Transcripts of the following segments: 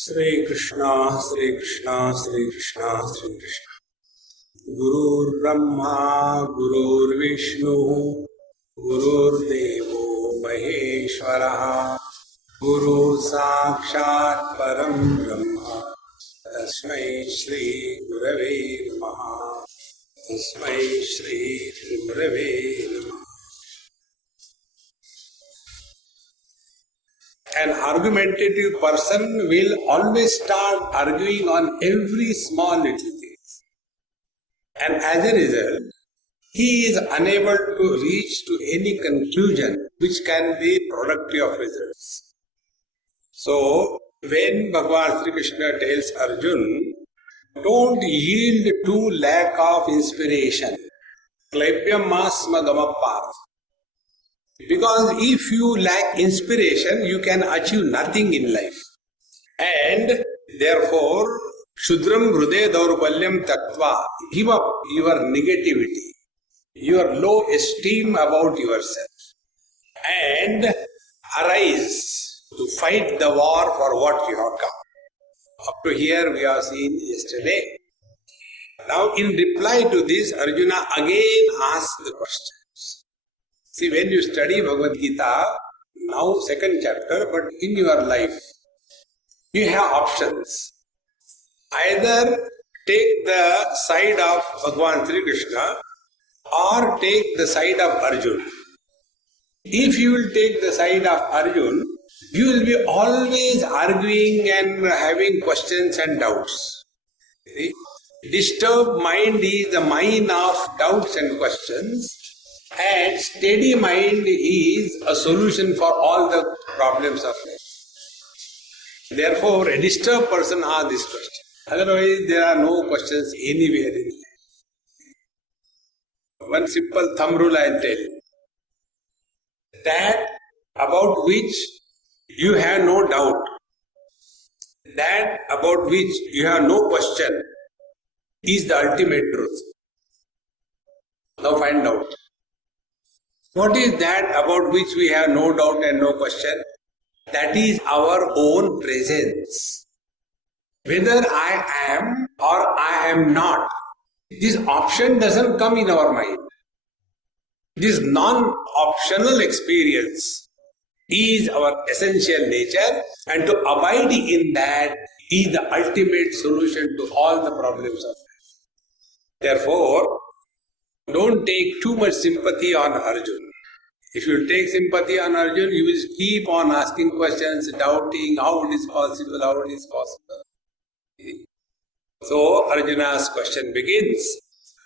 Shri Krishna, Shri Krishna, Shri Krishna, Shri Krishna. Gurur Brahma, Gurur Vishnu, Gurur Devo Maheshwara, Guru Sakshat Param Brahma, Tasmai Shri Gurave Namaha, Tasmai Shri Gurave Namaha. An argumentative person will always start arguing on every small little thing. And as a result, he is unable to reach to any conclusion which can be productive of results. So, when Bhagavan Sri Krishna tells Arjun, don't yield to lack of inspiration, klaibyammasma gamappath. Because if you lack inspiration, you can achieve nothing in life. And therefore, Shudram Hrude Daurbalyam Tattva, give up your negativity, your low esteem about yourself, and arise to fight the war for what you have come. Up to here we have seen yesterday. Now in reply to this, Arjuna again asks the questions. See, when you study Bhagavad Gita, now second chapter, but in your life, you have options. Either take the side of Bhagavan Sri Krishna or take the side of Arjuna. If you will take the side of Arjuna, you will be always arguing and having questions and doubts. See? Disturbed mind is the mind of doubts and questions, and steady mind is a solution for all the problems of life. Therefore, a disturbed person asks this question. Otherwise, there are no questions anywhere in life. One simple thumb rule I will tell you. That about which you have no doubt, that about which you have no question, is the ultimate truth. Now find out. What is that about which we have no doubt and no question? That is our own presence. Whether I am or I am not, this option doesn't come in our mind. This non-optional experience is our essential nature, and to abide in that is the ultimate solution to all the problems of life. Therefore, don't take too much sympathy on Arjuna. If you take sympathy on Arjuna, you will keep on asking questions, doubting how it is possible, how it is possible. So Arjuna's question begins.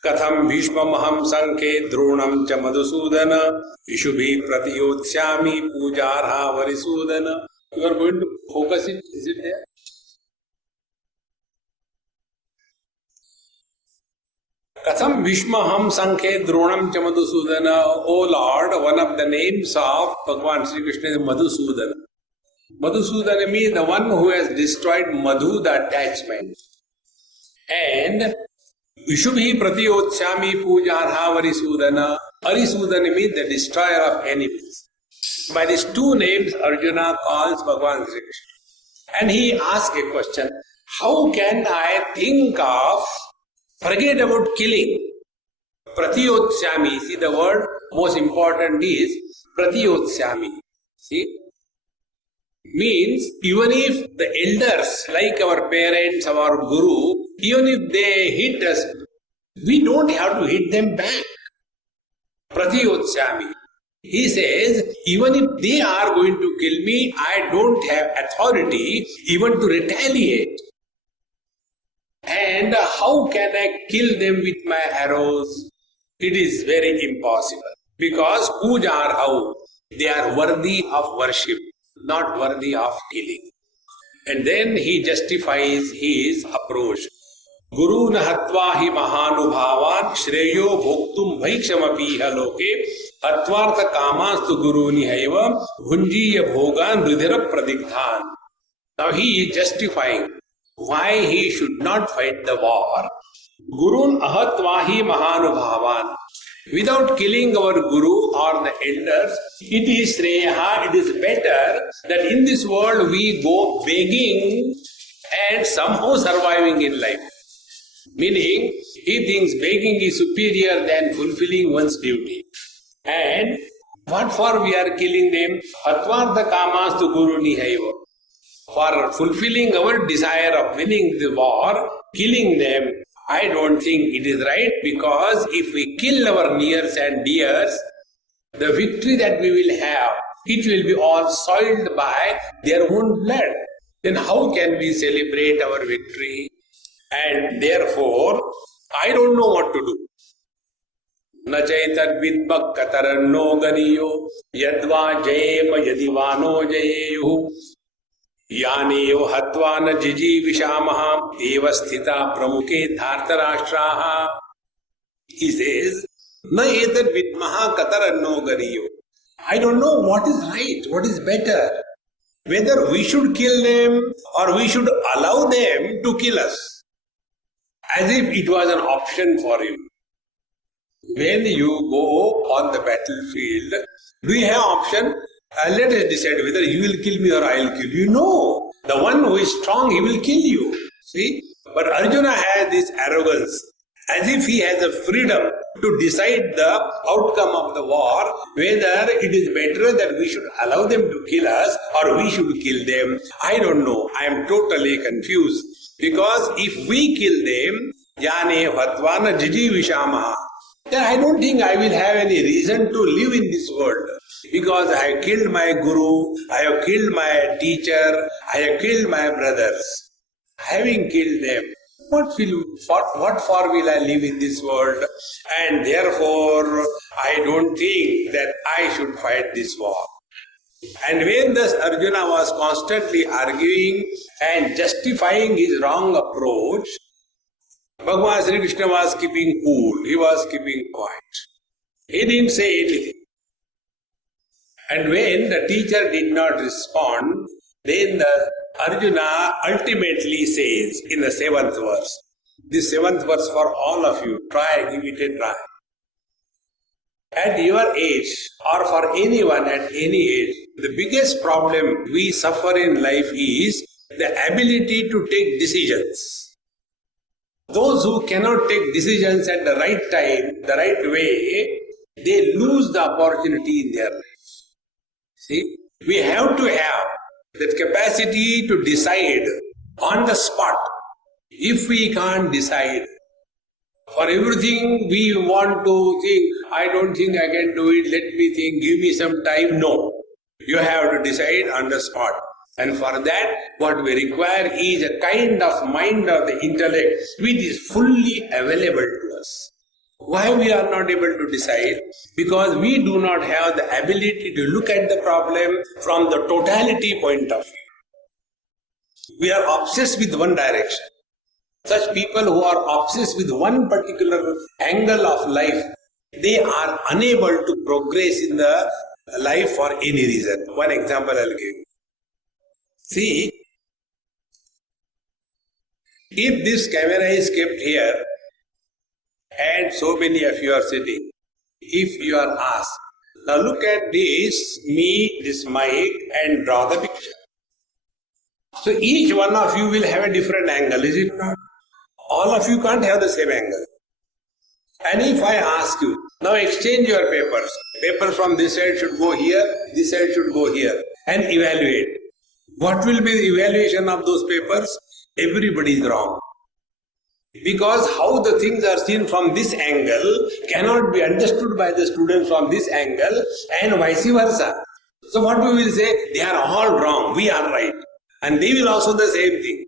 Katham Bhishmamaham Sankhe Dronam cha Madhusudana Ishubhi Pratiyotsyami Pujarha Varisudana. You are going to focus it, is it there? Katham Bhishmaham Sankhe Dronam cha Madhusudana. O Lord, one of the names of Bhagavan Sri Krishna is Madhusudana. Madhusudana means the one who has destroyed Madhu, the attachment. And Vishubhi Pratiyotsyami Pujarha Varisudana. Arisudana means the destroyer of enemies. By these two names, Arjuna calls Bhagavan Sri Krishna. And he asks a question. How can I think of, forget about killing, Pratiyotsyami. See, the word most important is Pratiyotsyami. See? Means even if the elders, like our parents, our guru, even if they hit us, we don't have to hit them back. Pratiyotsyami. He says, even if they are going to kill me, I don't have authority even to retaliate. And how can I kill them with my arrows? It is very impossible. Because puja are how? They are worthy of worship, not worthy of killing. And then he justifies his approach. Guru nahatva hi mahanubhavan shreyo bhoktum bhaikshamapiha loke atvartha kamastu guruni haiva bhunjiya bhogan ridhira pradigdhan. Now he is justifying why he should not fight the war. Gurun ahatva hi mahanubhavan. Without killing our guru or the elders, it is sreyaha, it is better that in this world we go begging and somehow surviving in life. Meaning, he thinks begging is superior than fulfilling one's duty. And what for we are killing them? Hatvartha kamastu guru nihaiva. For fulfilling our desire of winning the war, killing them, I don't think it is right, because if we kill our nears and dears, the victory that we will have, it will be all soiled by their own blood. Then how can we celebrate our victory? And therefore, I don't know what to do. Na chaitad vidbak kataranno ganiyo yadva jayema yadivano jayeyu yaneyo hatvana jiji vishamaha evasthita pramuke dhartarashtraha. He says, na etad vidmaha kataranno ganiyo. I don't know what is right, what is better. Whether we should kill them or we should allow them to kill us. As if it was an option for you. When you go on the battlefield, do you have option? Let us decide whether you will kill me or I will kill you. No. The one who is strong, he will kill you. See? But Arjuna has this arrogance, as if he has the freedom to decide the outcome of the war, whether it is better that we should allow them to kill us or we should kill them. I don't know. I am totally confused. Because if we kill them, Yane Vatvana Jiji Vishamaha, then I don't think I will have any reason to live in this world. Because I have killed my guru, I have killed my teacher, I have killed my brothers. Having killed them, what for will I live in this world? And therefore, I don't think that I should fight this war. And when thus Arjuna was constantly arguing and justifying his wrong approach, Bhagavan Sri Krishna was keeping cool, he was keeping quiet. He didn't say anything. And when the teacher did not respond, then the Arjuna ultimately says in the 7th verse, this 7th verse for all of you, try, give it a try. At your age, or for anyone at any age, the biggest problem we suffer in life is the ability to take decisions. Those who cannot take decisions at the right time, the right way, they lose the opportunity in their life. See, we have to have that capacity to decide on the spot. If we can't decide, for everything we want to think, I don't think I can do it, let me think, give me some time. No, you have to decide on the spot. And for that, what we require is a kind of mind of the intellect which is fully available to us. Why we are not able to decide? Because we do not have the ability to look at the problem from the totality point of view. We are obsessed with one direction. Such people who are obsessed with one particular angle of life, they are unable to progress in the life for any reason. One example I will give. See, if this camera is kept here and so many of you are sitting, if you are asked, now look at this, me, this mic, and draw the picture. So each one of you will have a different angle, is it not? All of you can't have the same angle. And if I ask you, now exchange your papers. Paper from this side should go here, this side should go here, and evaluate. What will be the evaluation of those papers? Everybody is wrong. Because how the things are seen from this angle cannot be understood by the student from this angle, and vice versa. So what we will say? They are all wrong, we are right. And they will also the same thing.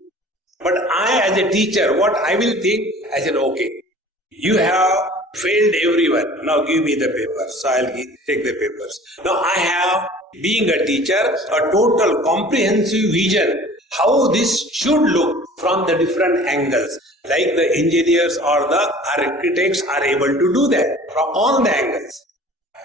But I as a teacher, what I will think? I said, okay, you have failed everyone. Now give me the papers. So I'll take the papers. Now I have, being a teacher, a total comprehensive vision how this should look from the different angles. Like the engineers or the architects are able to do that from all the angles.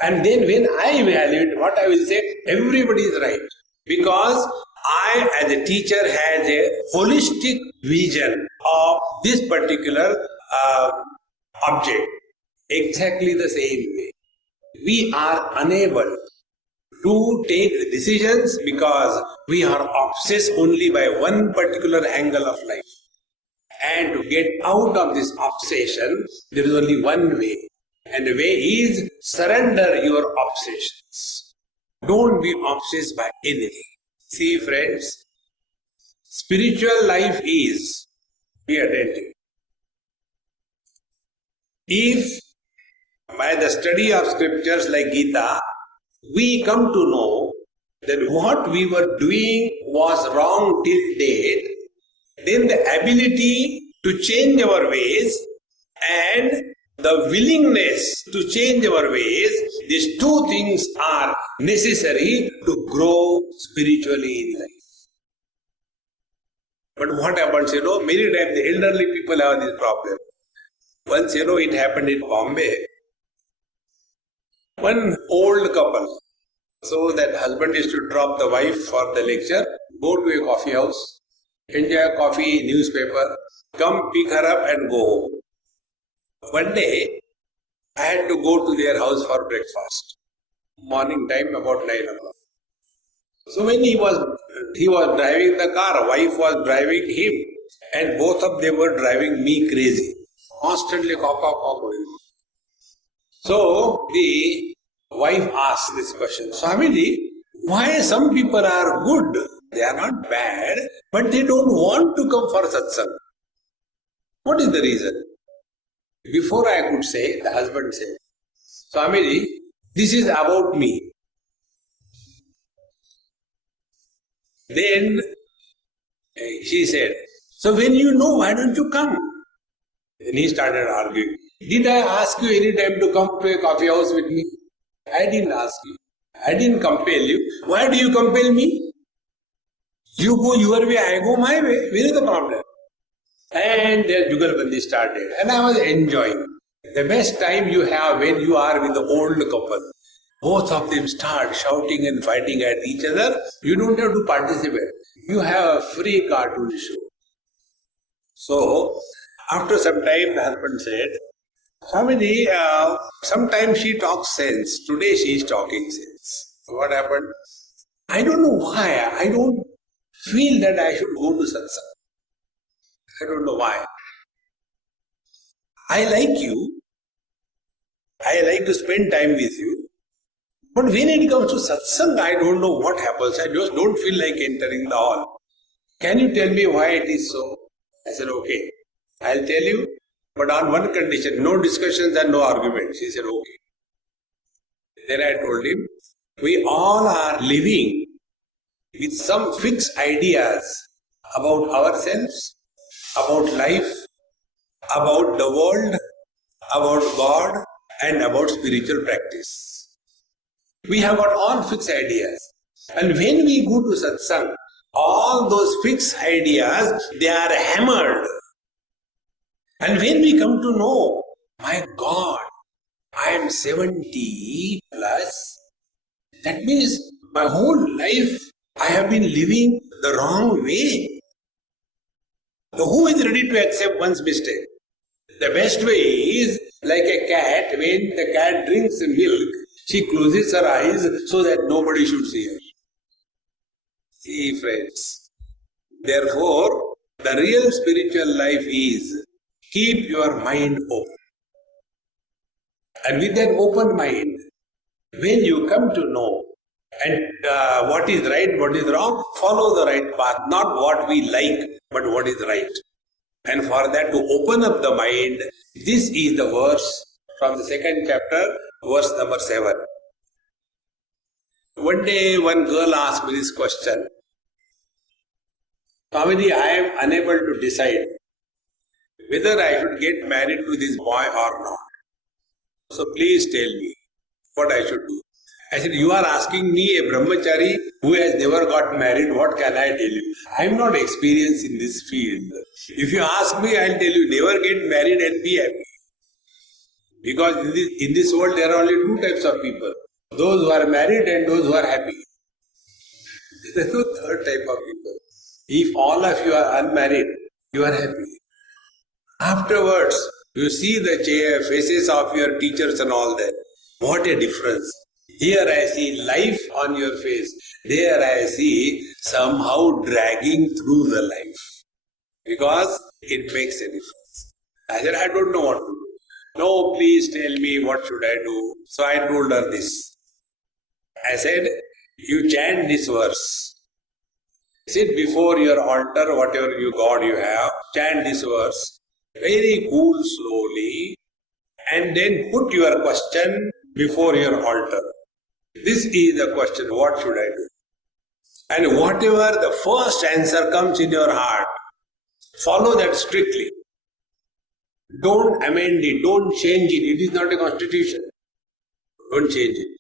And then when I evaluate, what I will say, everybody is right. Because I as a teacher has a holistic vision of this particular object. Exactly the same way. We are unable to take decisions because we are obsessed only by one particular angle of life. And to get out of this obsession, there is only one way. And the way is surrender your obsessions. Don't be obsessed by anything. See, friends, spiritual life is, be attentive. If by the study of scriptures like Gita, we come to know that what we were doing was wrong till date, then the ability to change our ways and the willingness to change our ways, these two things are necessary to grow spiritually in life. But what happens, many times the elderly people have this problem. Once, it happened in Bombay. One old couple, so that husband is to drop the wife for the lecture, go to a coffee house, enjoy a coffee, newspaper, come pick her up and go home. One day, I had to go to their house for breakfast. Morning time, about 9 o'clock. So when he was driving the car, wife was driving him, and both of them were driving me crazy. Constantly cock. So the wife asked this question, Swamiji, why some people are good? They are not bad, but they don't want to come for satsang. What is the reason? Before I could say, the husband said, Swamiji, this is about me. Then she said, so when you know, why don't you come? Then he started arguing. Did I ask you any time to come to a coffee house with me? I didn't ask you. I didn't compel you. Why do you compel me? You go your way, I go my way. Where is the problem? And their Jugalbandi started. And I was enjoying. The best time you have when you are with the old couple. Both of them start shouting and fighting at each other. You don't have to participate. You have a free cartoon show. So, after some time, the husband said, Swamiji, sometimes she talks sense. Today she is talking sense. What happened? I don't know why. I don't feel that I should go to satsang. I don't know why. I like you. I like to spend time with you. But when it comes to satsang, I don't know what happens. I just don't feel like entering the hall. Can you tell me why it is so? I said, okay, I'll tell you, but on one condition, no discussions and no arguments. He said, okay. Then I told him, we all are living with some fixed ideas about ourselves, about life, about the world, about God, and about spiritual practice. We have got all fixed ideas. And when we go to satsang, all those fixed ideas, they are hammered. And when we come to know, my God, I am 70 plus, that means my whole life I have been living the wrong way. So who is ready to accept one's mistake? The best way is like a cat. When the cat drinks milk, she closes her eyes so that nobody should see her. See, friends, therefore, the real spiritual life is keep your mind open. And with that open mind, when you come to know and what is right, what is wrong, follow the right path, not what we like, but what is right. And for that to open up the mind, this is the verse from the second chapter, verse number 7. One day one girl asked me this question, Swamiji, I am unable to decide whether I should get married to this boy or not. So please tell me what I should do. I said, you are asking me, a brahmachari who has never got married, what can I tell you? I am not experienced in this field. If you ask me, I will tell you, never get married and be happy. Because in this world there are only two types of people. Those who are married and those who are happy. There is no third type of people. If all of you are unmarried, you are happy. Afterwards, you see the faces of your teachers and all that. What a difference. Here I see life on your face. There I see somehow dragging through the life. Because it makes a difference. I said, I don't know what to do. No, please tell me what should I do. So I told her this. I said, you chant this verse. Sit before your altar, whatever God you have, chant this verse. Very cool, slowly. And then put your question before your altar. This is the question, what should I do? And whatever the first answer comes in your heart, follow that strictly. Don't amend it, don't change it. It is not a constitution. Don't change it.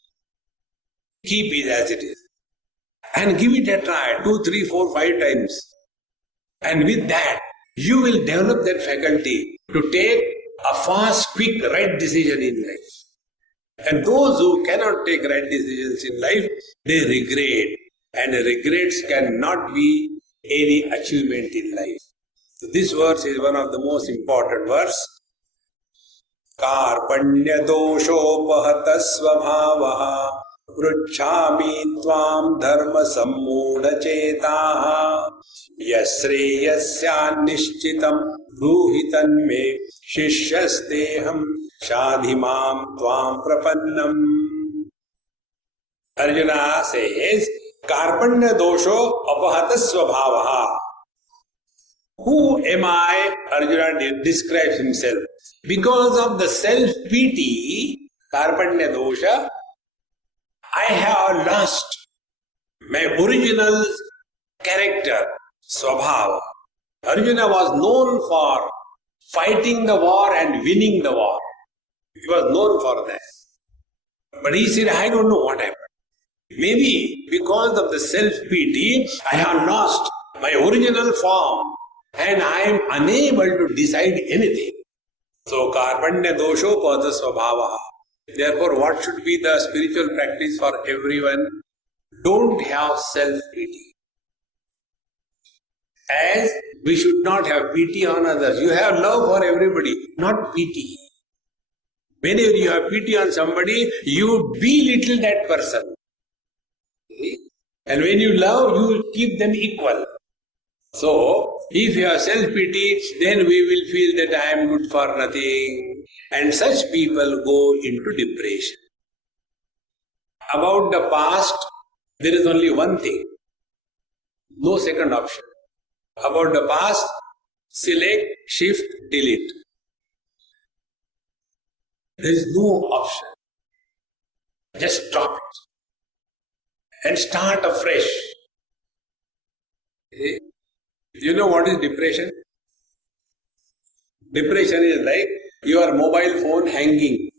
Keep it as it is. And give it a try, 2, 3, 4, 5 times. And with that, you will develop that faculty to take a fast, quick, right decision in life. And those who cannot take right decisions in life, they regret. And regrets cannot be any achievement in life. So this verse is one of the most important verse. Karpanya doshopahata svabhavaha pruchhami tvam dharma sammuda chetaha yasreyasya nishchitam bruhitan me shishyasteham shadhimam tvam prapannam. Arjuna says, Karpanya dosho apahata svabhavaha. Who am I? Arjuna describes himself. Because of the self-pity, Karpanya dosha, I have lost my original character, Swabhava. Arjuna was known for fighting the war and winning the war. He was known for that. But he said, I don't know what happened. Maybe because of the self-pity, I have lost my original form and I am unable to decide anything. So, Karpanya dosho pada svabhavaha. Therefore, what should be the spiritual practice for everyone? Don't have self-pity. As we should not have pity on others. You have love for everybody, not pity. Whenever you have pity on somebody, you belittle that person. And when you love, you keep them equal. So, if you have self-pity, then we will feel that I am good for nothing. And such people go into depression. About the past, there is only one thing. No second option. About the past, select, shift, delete. There is no option. Just stop it. And start afresh. You know what is depression? Depression is like your mobile phone hanging.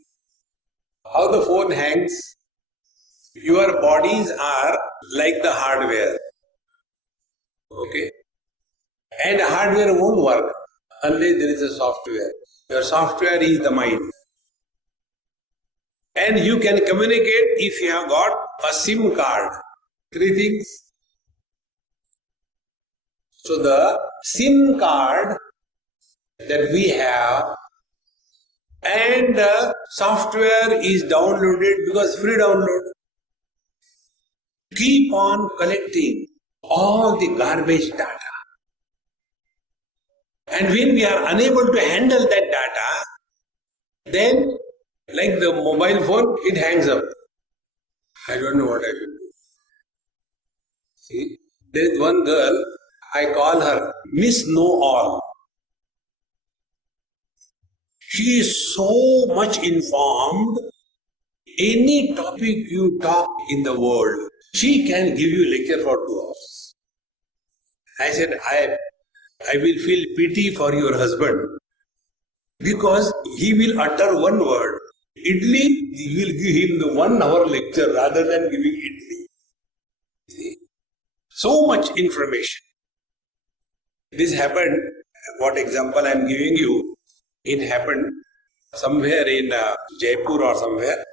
How the phone hangs? Your bodies are like the hardware. Okay? And hardware won't work unless there is a software. Your software is the mind. And you can communicate if you have got a SIM card. 3 things. So the SIM card that we have and the software is downloaded because free download. Keep on collecting all the garbage data. And when we are unable to handle that data, then like the mobile phone, it hangs up. I don't know what I will do. See, there is one girl, I call her Miss Know All. She is so much informed. Any topic you talk in the world, she can give you lecture for 2 hours. I said, I will feel pity for your husband because he will utter one word. Idli, you will give him the 1 hour lecture rather than giving idli. See? So much information. This happened, what example I am giving you, it happened somewhere in Jaipur or somewhere.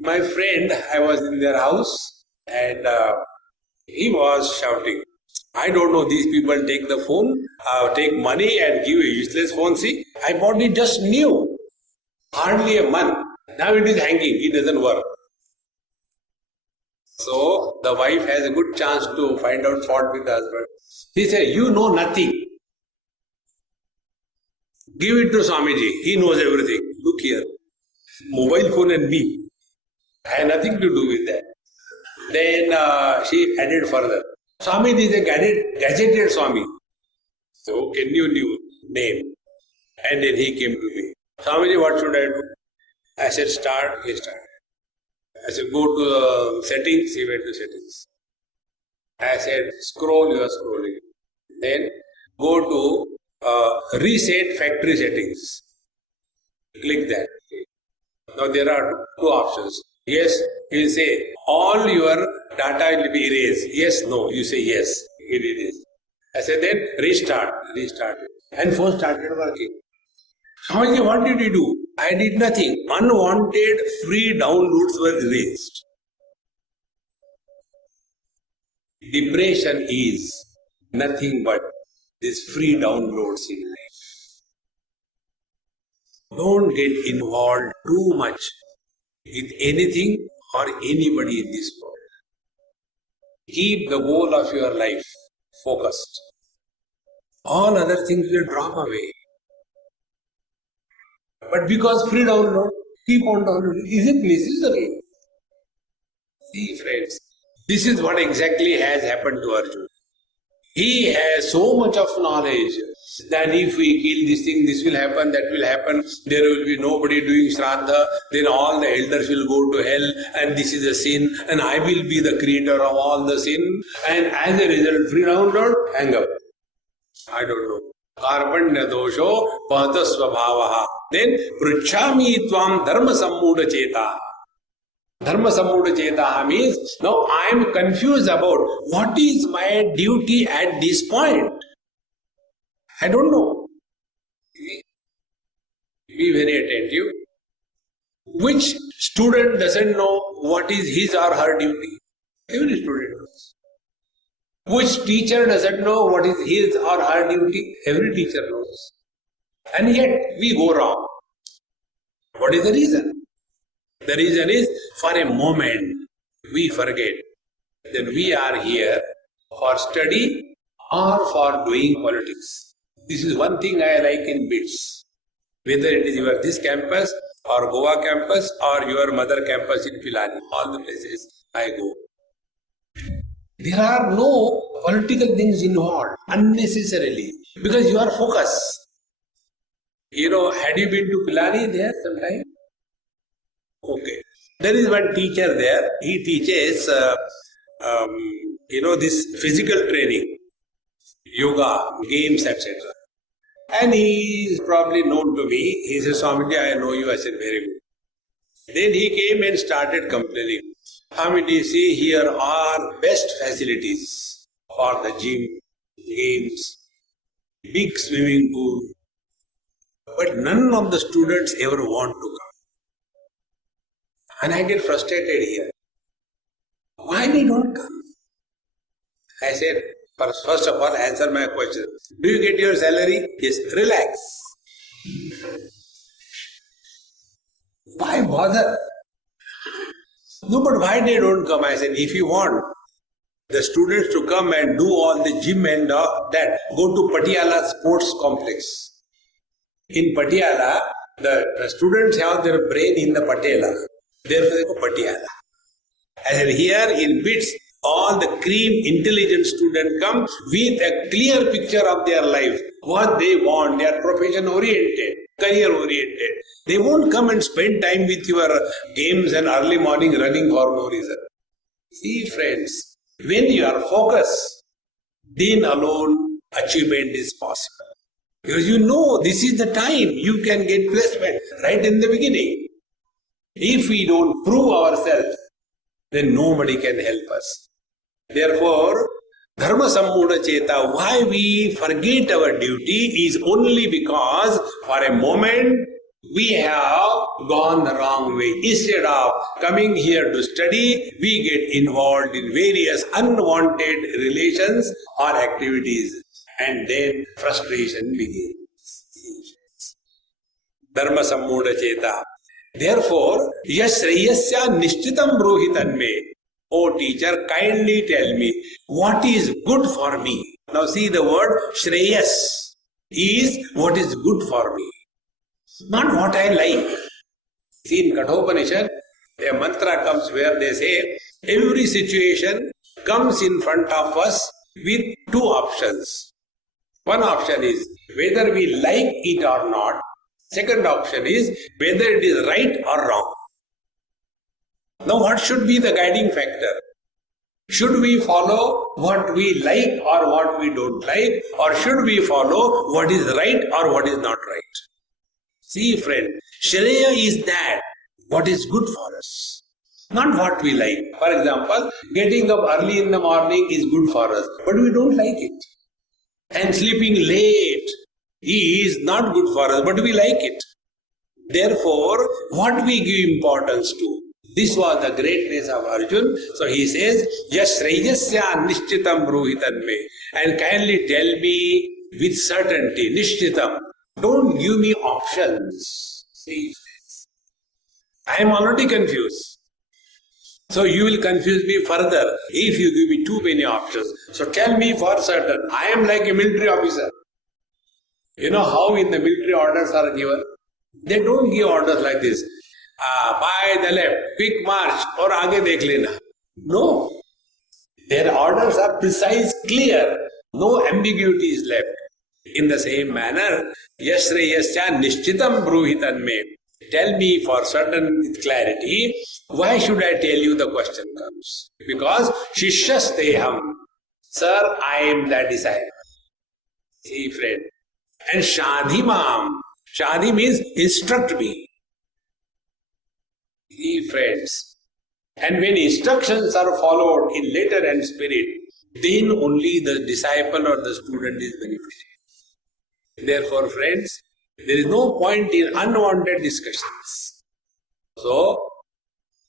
My friend, I was in their house and he was shouting, I don't know, these people take the phone, take money and give a useless phone. See, I bought it just new, hardly a month. Now it is hanging, it doesn't work. So the wife has a good chance to find out fault with the husband. He said, you know nothing. Give it to Swamiji. He knows everything. Look here. Mobile phone and me. I have nothing to do with that. Then she added further. Swamiji is a gadgeted Swami. So can you name? And then he came to me. Swamiji, what should I do? I said, start. He started. I said, go to settings. He went to settings. I said, scroll, you are scrolling. Then go to reset factory settings. Click that. Now there are two options. Yes, he will say, all your data will be erased. Yes, no. You say yes, it is. I said, then restart. And phone started working. Swamiji, what did you do? I did nothing. Unwanted free downloads were erased. Depression is nothing but these free downloads in life. Don't get involved too much with anything or anybody in this world. Keep the goal of your life focused. All other things will drop away. But because free download, keep on downloading. Is it necessary? See, friends, this is what exactly has happened to Arjuna. He has so much of knowledge that if we kill this thing, this will happen, that will happen, there will be nobody doing Shraddha, then all the elders will go to hell, and this is a sin, and I will be the creator of all the sin, and as a result, free download, hang up. I don't know. Karpanya dosho pahata svabhavaha. Then pruchhami tvam dharma sammuda cheta. Dharma sammuda cheta means now I am confused about what is my duty at this point. I don't know. Be very attentive. Which student doesn't know what is his or her duty? Every student knows. Which teacher doesn't know what is his or her duty? Every teacher knows. And yet we go wrong. What is the reason? The reason is for a moment we forget that we are here for study or for doing politics. This is one thing I like in BITS. Whether it is your this campus or Goa campus or your mother campus in Pilani, all the places I go. There are no political things involved unnecessarily because you are focused. You know, had you been to Pilani there sometime? Okay. There is one teacher there. He teaches, this physical training, yoga, games, etc. And he is probably known to me. He says, Swamiji, I know you. I said, very good. Then he came and started complaining. Swamiji, see, here are best facilities for the gym, games, big swimming pool. But none of the students ever want to come. And I get frustrated here. Why they don't come? I said, first of all, answer my question. Do you get your salary? Yes. Relax. Why bother? No, but why they don't come? I said, if you want the students to come and do all the gym and that, go to Patiala Sports Complex. In Patiala, the students have their brain in the patella. Therefore, they go Patiala. And here in BITS, all the cream intelligent students come with a clear picture of their life. What they want, they are profession oriented, career oriented. They won't come and spend time with your games and early morning running for no reason. See, friends, when you are focused, then alone achievement is possible. Because you know this is the time you can get placement right in the beginning. If we don't prove ourselves, then nobody can help us. Therefore, Dharma Sammuda Cheta, why we forget our duty is only because for a moment we have gone the wrong way. Instead of coming here to study, we get involved in various unwanted relations or activities. And then frustration begins. Dharma Sammuda Cheta. Therefore, yashreyasya nishchitam bruhitanme. Oh teacher, kindly tell me what is good for me. Now see the word Shreyas is what is good for me, not what I like. See in Kathopanishad, a mantra comes where they say every situation comes in front of us with two options. One option is whether we like it or not. Second option is whether it is right or wrong. Now what should be the guiding factor? Should we follow what we like or what we don't like, or should we follow what is right or what is not right? See friend, Shreya is that what is good for us, not what we like. For example, getting up early in the morning is good for us, but we don't like it. And sleeping late is not good for us, but we like it. Therefore, what we give importance to, this was the greatness of Arjun. So he says, Yashreyasya nishchitam bruhitan me. And kindly tell me with certainty, nishchitam. Don't give me options. See, I am already confused. So you will confuse me further if you give me too many options. So tell me for certain. I am like a military officer. You know how in the military orders are given? They don't give orders like this. By the left, quick march, or aage dekh lena. No. Their orders are precise, clear. No ambiguity is left. In the same manner, Yashreyasya nishchitam bruhitan me. Tell me for certain with clarity, why should I tell you, the question comes? Because Shishyasteham. Sir, I am the disciple. See friend. And Shadhimam. Shadi means instruct me. See friends. And when instructions are followed in letter and spirit, then only the disciple or the student is benefited. Therefore friends, there is no point in unwanted discussions. So,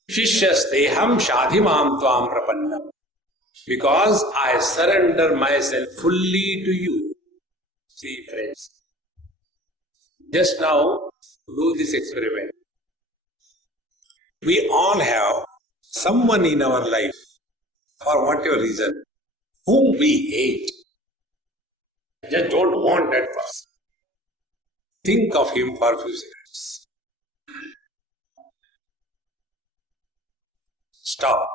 Shishyasteham Shadhimam Tvam Prapannam. Because I surrender myself fully to you. See friends. Just now, do this experiment. We all have someone in our life, for whatever reason, whom we hate. Just don't want that person. Think of him for a few seconds. Stop.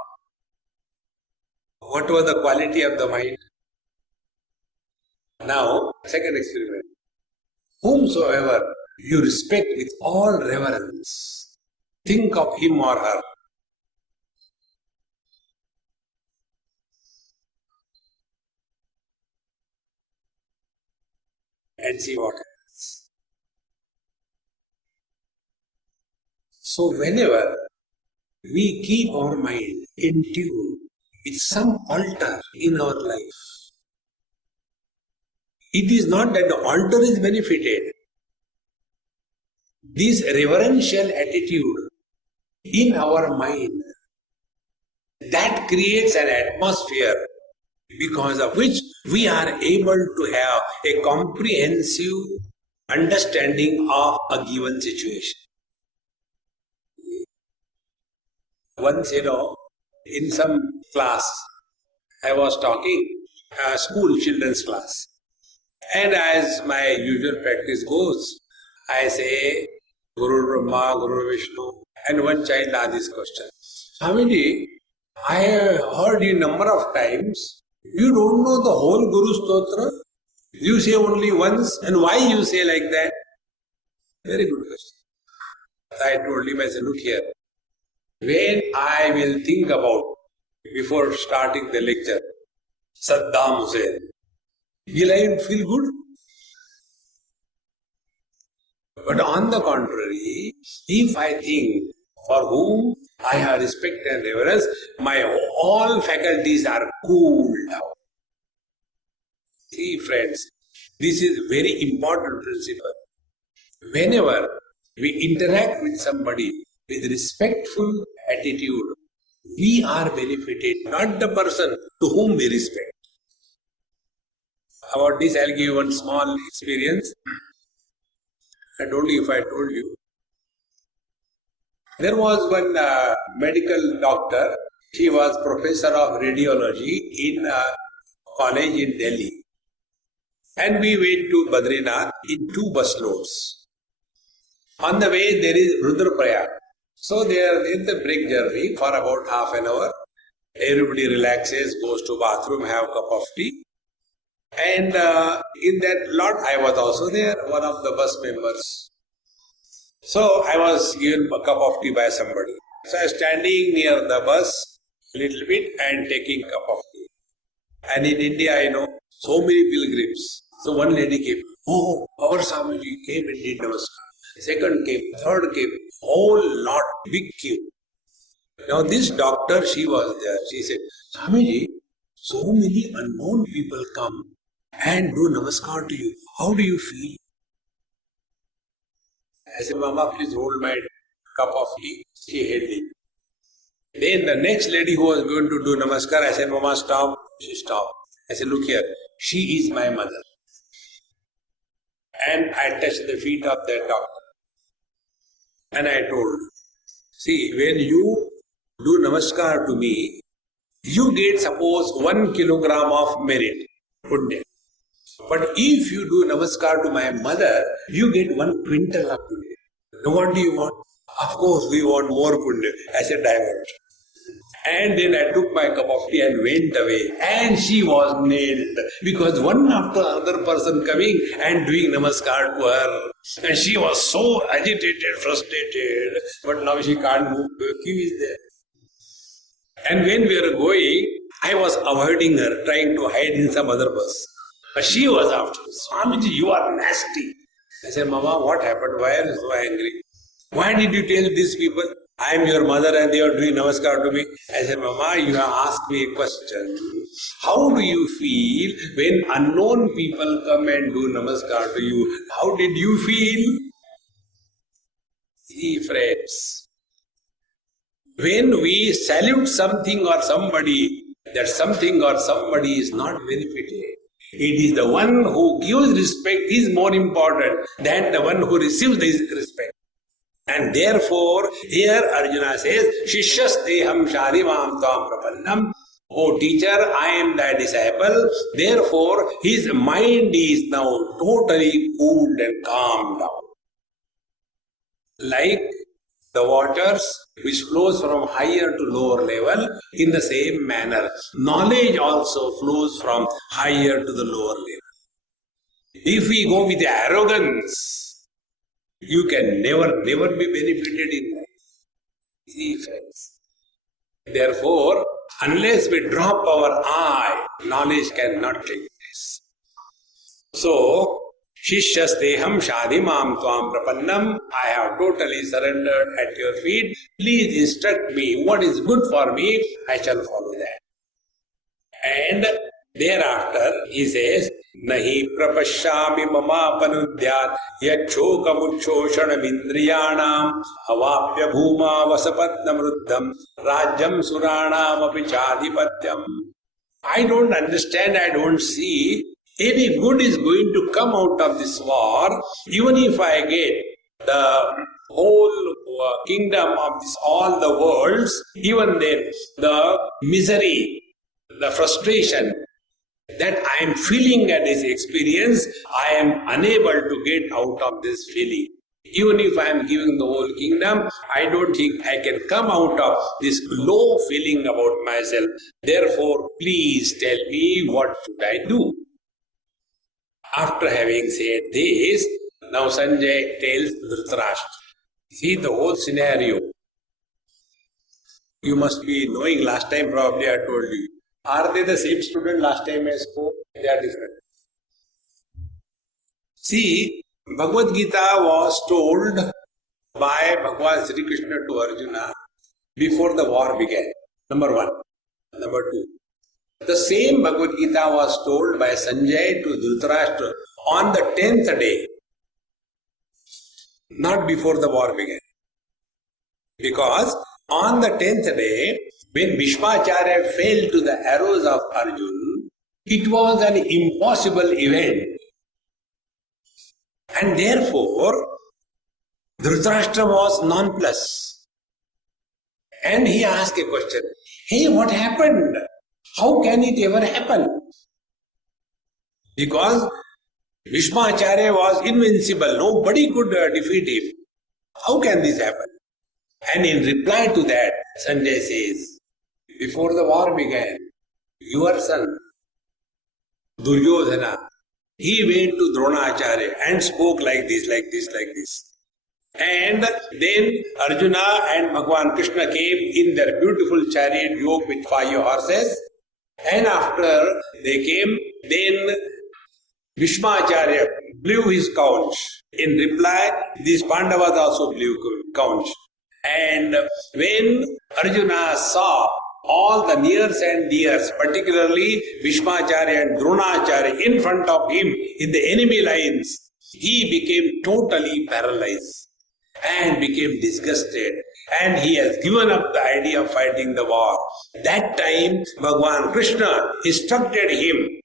What was the quality of the mind? Now, second experiment. Whomsoever you respect with all reverence, think of him or her. And see what happens. So whenever we keep our mind in tune with some altar in our life, it is not that the altar is benefited. This reverential attitude in our mind, that creates an atmosphere because of which we are able to have a comprehensive understanding of a given situation. Once, in some class, I was talking, school children's class. And as my usual practice goes, I say, Guru Brahma, Guru Vishnu, and one child asked this question. Swamiji, I have heard you number of times, you don't know the whole Guru Stotra? You say only once, and why you say like that? Very good question. I told him, I said, look here, when I will think about, before starting the lecture, Saddam Hussein, will I feel good? But on the contrary, if I think for whom I have respect and reverence, my all faculties are cooled down. See friends, this is a very important principle. Whenever we interact with somebody with respectful attitude, we are benefited, not the person to whom we respect. About this, I'll give you one small experience. I told you if I told you. There was one medical doctor She was professor of radiology in a college in Delhi. And we went to Badrinath in 2 bus loads. On the way there is Rudraprayag. So there in the break journey for about half an hour, everybody relaxes, goes to bathroom, have a cup of tea. And in that lot I was also there, one of the bus members. So I was given a cup of tea by somebody. So I was standing near the bus a little bit and taking a cup of tea. And in India, so many pilgrims. So one lady came. Oh, our Swamiji came and did namaskar. Second came, third came, whole lot, big queue. Now this doctor, she was there. She said, Swamiji, so many unknown people come and do namaskar to you. How do you feel? I said, Mama, please hold my cup of tea. She held it. Then the next lady who was going to do namaskar, I said, Mama, stop. She stopped. I said, look here, she is my mother. And I touched the feet of that doctor. And I told, see, when you do namaskar to me, you get suppose 1 kilogram of merit, punya. But if you do namaskar to my mother, you get 1 quintal of punya. Now what do you want? Of course, we want more punya. I said, divert. And then I took my cup of tea and went away. And she was nailed. Because one after another person coming and doing namaskar to her. And she was so agitated, frustrated. But now she can't move. The queue is there. And when we were going, I was avoiding her, trying to hide in some other bus. But she was after me. Swamiji, you are nasty. I said, Mama, what happened? Why are you so angry? Why did you tell these people? I am your mother and they are doing namaskar to me. I said, Mama, you have asked me a question. How do you feel when unknown people come and do namaskar to you? How did you feel? See, friends, when we salute something or somebody, that something or somebody is not benefited. It is the one who gives respect is more important than the one who receives this respect. And therefore, here Arjuna says, Shishyasteham shadimam tvam prapannam. O teacher, I am thy disciple. Therefore, his mind is now totally cooled and calmed down. Like the waters which flows from higher to lower level, in the same manner, knowledge also flows from higher to the lower level. If we go with arrogance, you can never be benefited in life. See, friends. Therefore, unless we drop our eye, knowledge cannot take place. So, Shishyasteham shadimam tvam prapannam. I have totally surrendered at your feet. Please instruct me. What is good for me, I shall follow that. And thereafter, he says, Nahi prapashyami mama panudyat yachokamuchoshanam indriyanam avapya bhuma vasapatnamruddham rajyam suranam apichadhipatyam. I don't understand, I don't see any good is going to come out of this war, even if I get the whole kingdom of this, all the worlds, even then the misery, the frustration that I am feeling at this experience, I am unable to get out of this feeling. Even if I am giving the whole kingdom, I don't think I can come out of this low feeling about myself. Therefore, please tell me what should I do. After having said this, now Sanjay tells Dhritarashtra. See the whole scenario. You must be knowing, last time probably I told you. Are they the same student last time I spoke? They are different. See, Bhagavad Gita was told by Bhagwan Sri Krishna to Arjuna before the war began. Number 1. Number 2. The same Bhagavad Gita was told by Sanjay to Dhritarashtra on the 10th day, not before the war began. Because on the 10th day, when Bhishmacharya fell to the arrows of Arjuna, it was an impossible event. And therefore, Dhritarashtra was nonplussed. And he asked a question. Hey, what happened? How can it ever happen? Because Bhishmacharya was invincible. Nobody could defeat him. How can this happen? And in reply to that, Sanjay says, before the war began, your son, Duryodhana, he went to Dronacharya and spoke like this, like this, like this. And then Arjuna and Bhagwan Krishna came in their beautiful chariot yoke with 5 horses. And after they came, then Bhishmacharya blew his conch. In reply, these Pandavas also blew conch. And when Arjuna saw all the nears and dears, particularly Bhishmacharya and Dronacharya in front of him in the enemy lines, he became totally paralyzed and became disgusted. And he has given up the idea of fighting the war. That time, Bhagwan Krishna instructed him.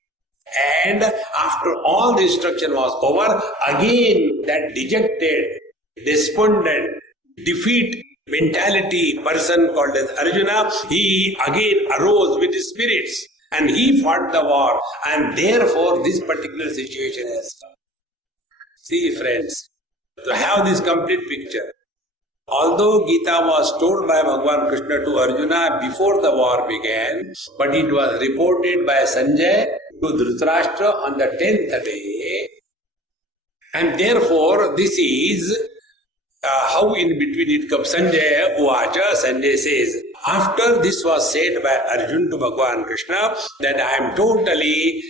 And after all the instruction was over, again that dejected, despondent, defeat mentality person called as Arjuna, he again arose with his spirits and he fought the war, and therefore this particular situation has come. See friends, to have this complete picture, although Gita was told by Bhagwan Krishna to Arjuna before the war began, but it was reported by Sanjay to Dhritarashtra on the 10th day, and therefore this is how in between it comes. Sanjay Uvacha, Sanjay says, after this was said by Arjuna to Bhagwan Krishna, that I am totally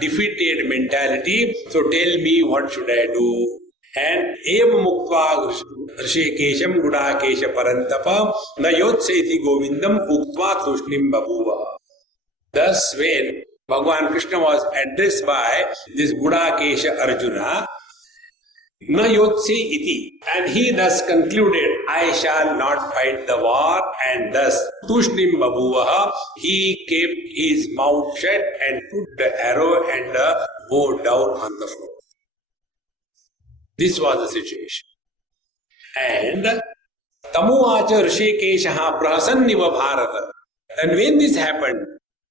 defeated mentality, so tell me what should I do? And evam muktva rishikesham gudakesha parantapa na yotseti govindam uktva tushnim babuva. Thus when Bhagwan Krishna was addressed by this Gudakesha Arjuna, na yotse iti, and he thus concluded, I shall not fight the war, and thus tushnim babuva, he kept his mouth shut and put the arrow and the bow down on the floor. This was the situation. And tamuvacha rishikeshaha prahasanniva bharata. And when this happened,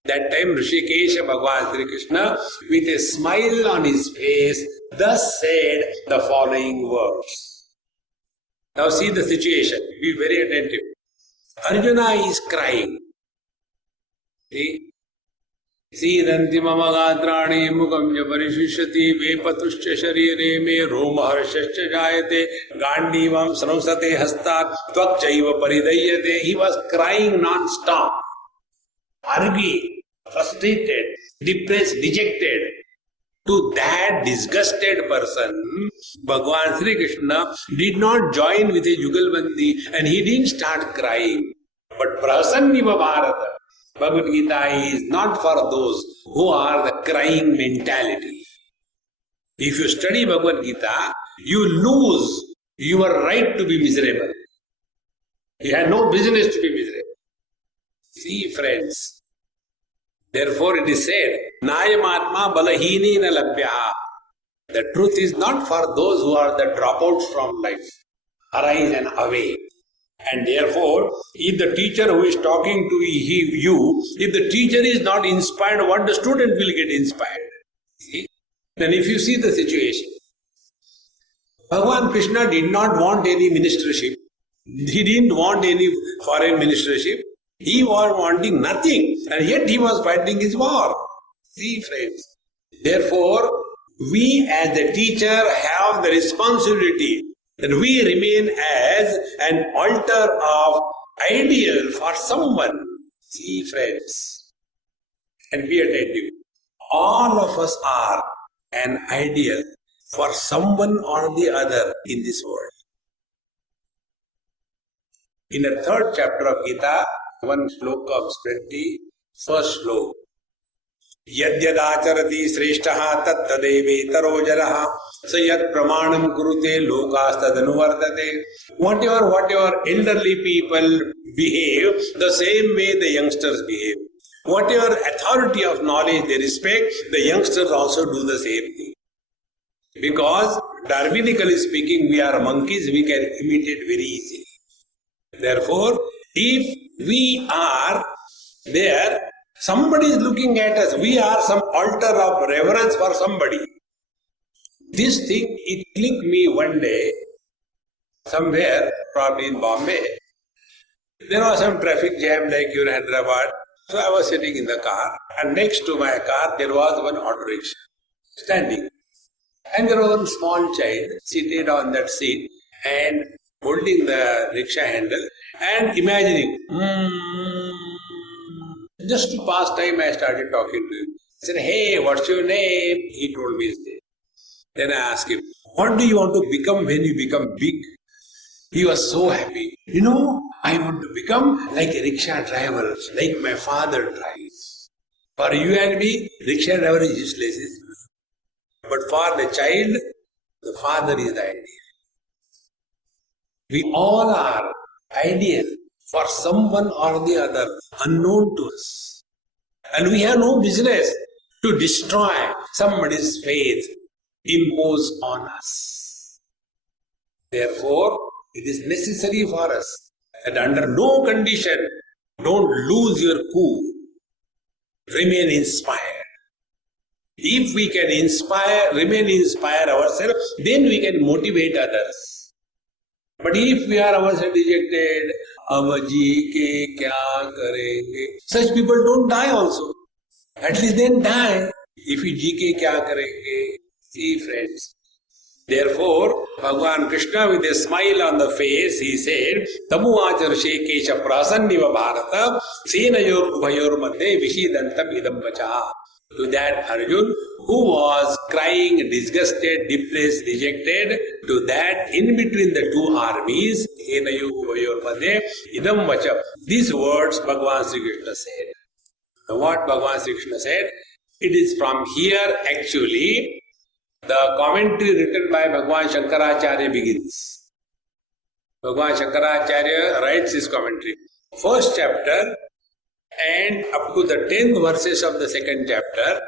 that time Rishikesha Bhagwan Sri Krishna, with a smile on his face, thus said the following words. Now see the situation, be very attentive. Arjuna is crying. See, Danti mama gadrani mukhamya parishishyati vepatuscha sharire me roma harshascha jayate gandivam srausate hastat tvakchaiva paridayyate. He was crying non-stop, arguing, frustrated, depressed, dejected. To that disgusted person, Bhagwan Sri Krishna did not join with a Jugalbandi and he didn't start crying. But Prasanniva Bharata, Bhagavad Gita is not for those who are the crying mentality. If you study Bhagavad Gita, you lose your right to be miserable. You have no business to be miserable. See friends, therefore it is said, Nayamatma balahini na labhyaha. The truth is not for those who are the dropouts from life. Arise and awake. And therefore, if the teacher who is talking to you, if the teacher is not inspired, what the student will get inspired? See? Then if you see the situation, Bhagwan Krishna did not want any ministership. He didn't want any foreign ministership. He was wanting nothing, and yet he was fighting his war. See, friends. Therefore, we as the teacher have the responsibility that we remain as an altar of ideal for someone. See, friends, and be attentive. All of us are an ideal for someone or the other in this world. In the 3rd chapter of Gita, one sloka of 20, first sloka. Yadyadacharati sreshtaha tat tadeve jaraha sayat pramanam kurute lokastadanuvartate. Whatever elderly people behave, the same way the youngsters behave. Whatever authority of knowledge they respect, the youngsters also do the same thing. Because Darwinically speaking, we are monkeys, we can imitate very easily. Therefore, if We are there, somebody is looking at us, we are some altar of reverence for somebody. This thing, it clicked me one day, somewhere, probably in Bombay. There was some traffic jam like in Hyderabad. So I was sitting in the car, and next to my car there was one auto rickshaw standing. And there was one small child seated on that seat and holding the rickshaw handle and imagining. Just to pass time, I started talking to him. I said, "Hey, what's your name?" He told me his name. Then I asked him, "What do you want to become when you become big?" He was so happy. I want to become like a rickshaw driver, like my father drives. For you and me, rickshaw driver is useless. But for the child, the father is the ideal. We all are ideal for someone or the other, unknown to us. And we have no business to destroy somebody's faith imposed on us. Therefore, it is necessary for us that under no condition, don't lose your cool. Remain inspired. If we can remain inspired ourselves, then we can motivate others. But if we are ourselves dejected, "Ab ji ke kya karenge?" Such people don't die also. At least then die. If we ji ke kya karenge? See, friends. Therefore, Bhagavan Krishna with a smile on the face, he said, "Tamu acharshe kesha prasanniva bharata senayor ubhayor madhe vishidantam idam vacha." To that Arjun, who was crying, disgusted, depressed, dejected, to that in between the two armies, senayor ubhayor madhe idam vacha. These words Bhagavan Sri Krishna said. Now what Bhagavan Sri Krishna said, it is from here actually the commentary written by Bhagavan Shankaracharya begins. Bhagavan Shankaracharya writes his commentary. First chapter and up to the 10th verses of the second chapter,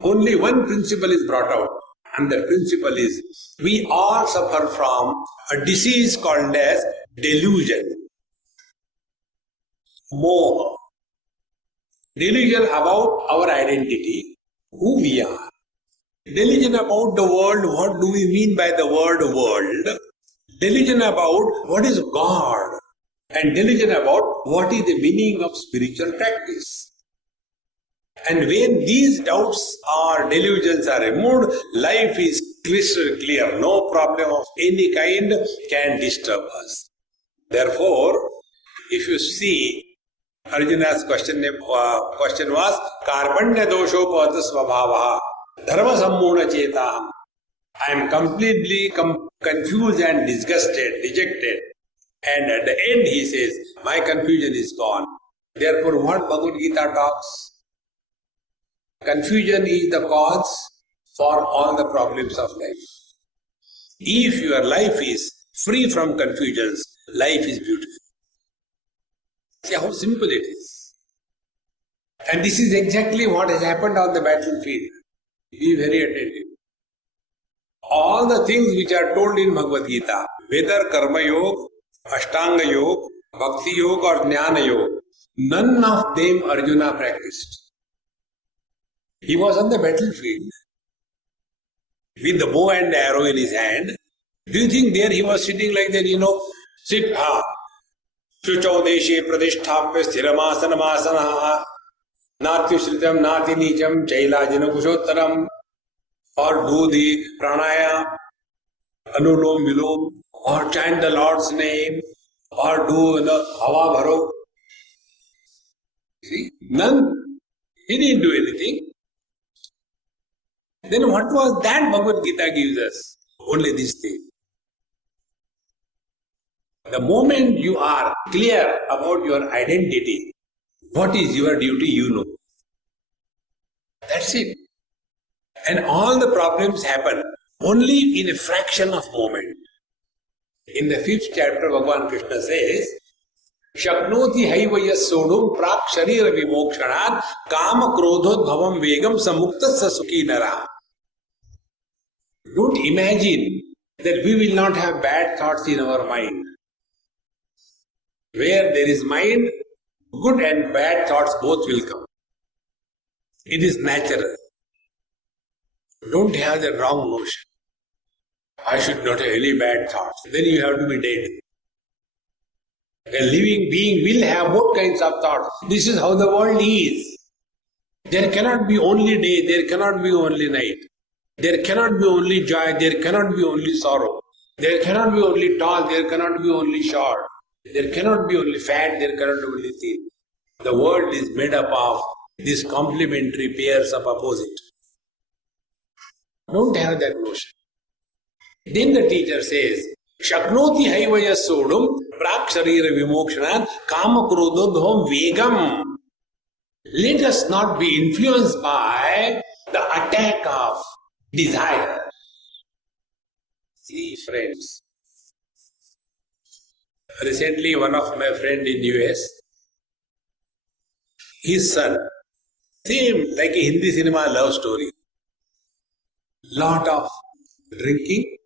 only one principle is brought out. And the principle is, we all suffer from a disease called as delusion. Moha. Delusion about our identity, who we are. Delusion about the world, what do we mean by the word world? Delusion about what is God, and delusion about what is the meaning of spiritual practice. And when these doubts or delusions are removed, life is crystal clear. No problem of any kind can disturb us. Therefore, if you see, Arjuna's question was, Karmanya doshopada svabhavaha dharma sammuna chetaham. I am completely confused and disgusted, dejected. And at the end he says, my confusion is gone. Therefore, what Bhagavad Gita talks? Confusion is the cause for all the problems of life. If your life is free from confusions, life is beautiful. See how simple it is. And this is exactly what has happened on the battlefield. Be very attentive. All the things which are told in Bhagavad Gita, whether Karma Yoga, Ashtanga Yoga, Bhakti Yoga or Jnana Yoga, none of them Arjuna practiced. He was on the battlefield with the bow and arrow in his hand. Do you think there he was sitting like that, sit, Shuchau deshe pradisthapya sthiramasanamasanah Nati shritam nati nicham chailajana kushottaram, or do the pranaya, anulom vilom, or chant the Lord's name, or do the hava bharo. See, none. He didn't do anything. Then what was that Bhagavad Gita gives us? Only this thing. The moment you are clear about your identity, what is your duty, you know. That's it. And all the problems happen only in a fraction of moment. In the 5th chapter, Bhagavan Krishna says, Shaknoti haivaya sodum prak sharira vimokshanat kama krodhot bhavam vegam samuktasya sukhi nara. Don't imagine that we will not have bad thoughts in our mind. Where there is mind, good and bad thoughts both will come. It is natural. Don't have the wrong notion. I should not have any bad thoughts. Then you have to be dead. A living being will have both kinds of thoughts. This is how the world is. There cannot be only day, there cannot be only night. There cannot be only joy, there cannot be only sorrow. There cannot be only tall, there cannot be only short. There cannot be only fat, there cannot be only thin. The world is made up of these complementary pairs of opposite. Don't have that notion. Then the teacher says, Shaknoti haivaya sodum prak sharira vimokshanat kama krododhom vegam. Let us not be influenced by the attack of desire. See, friends, recently one of my friend in US, his son, same like a Hindi cinema love story, lot of drinking,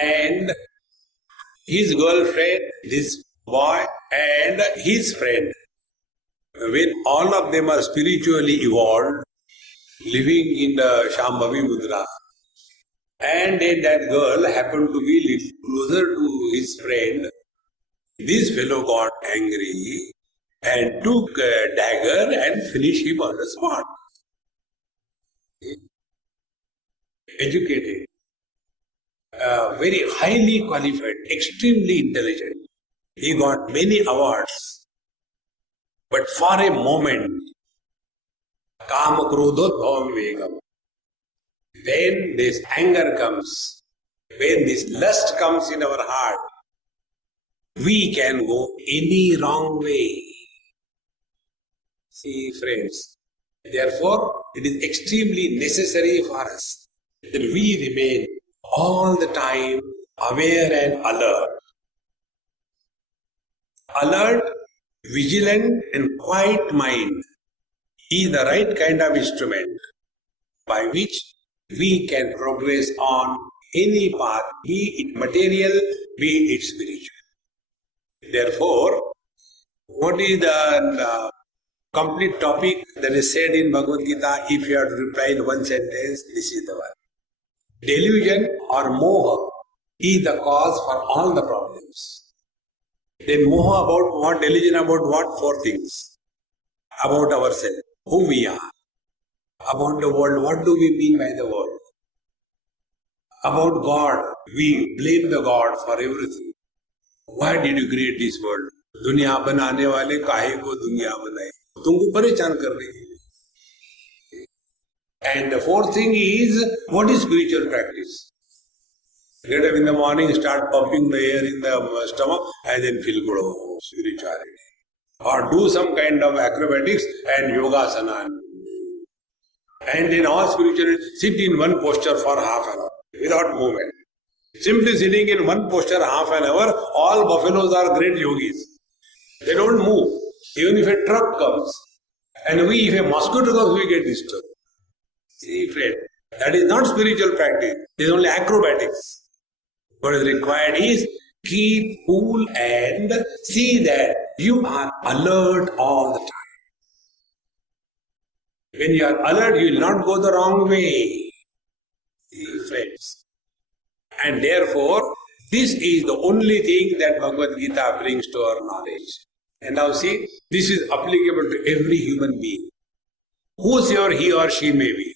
and his girlfriend, this boy, and his friend, when all of them are spiritually evolved, living in the Shambhavi Mudra, and then that girl happened to be closer to his friend, this fellow got angry and took a dagger and finished him on the spot. Educated, very highly qualified, extremely intelligent. He got many awards. But for a moment, kama krododhvam vegam. When this anger comes, when this lust comes in our heart, we can go any wrong way. See, friends, therefore, it is extremely necessary for us that we remain all the time aware and alert. Alert, vigilant and quiet mind is the right kind of instrument by which we can progress on any path, be it material, be it spiritual. Therefore, what is the complete topic that is said in Bhagavad Gita? If you have to reply in one sentence, this is the one. Delusion or moha is the cause for all the problems. Then moha about what? Delusion about what? Four things. About ourselves, who we are. About the world, what do we mean by the world? About God, we blame the God for everything. Why did you create this world? दुनिया बनाने वाले काहे को दुनिया बनाई? तुमको परेशान कर रही है. And the fourth thing is, what is spiritual practice? Get up in the morning, start pumping the air in the stomach, and then feel good about spirituality. Or do some kind of acrobatics and yogasana. And in all spirituality, sit in one posture for half an hour, without movement. Simply sitting in one posture half an hour, all buffaloes are great yogis. They don't move. Even if a truck comes, and if a mosquito comes, we get disturbed. See, friend, that is not spiritual practice. It is only acrobatics. What is required is keep cool and see that you are alert all the time. When you are alert, you will not go the wrong way. See, friends. And therefore, this is the only thing that Bhagavad Gita brings to our knowledge. And now see, this is applicable to every human being. Whosoever he or she may be.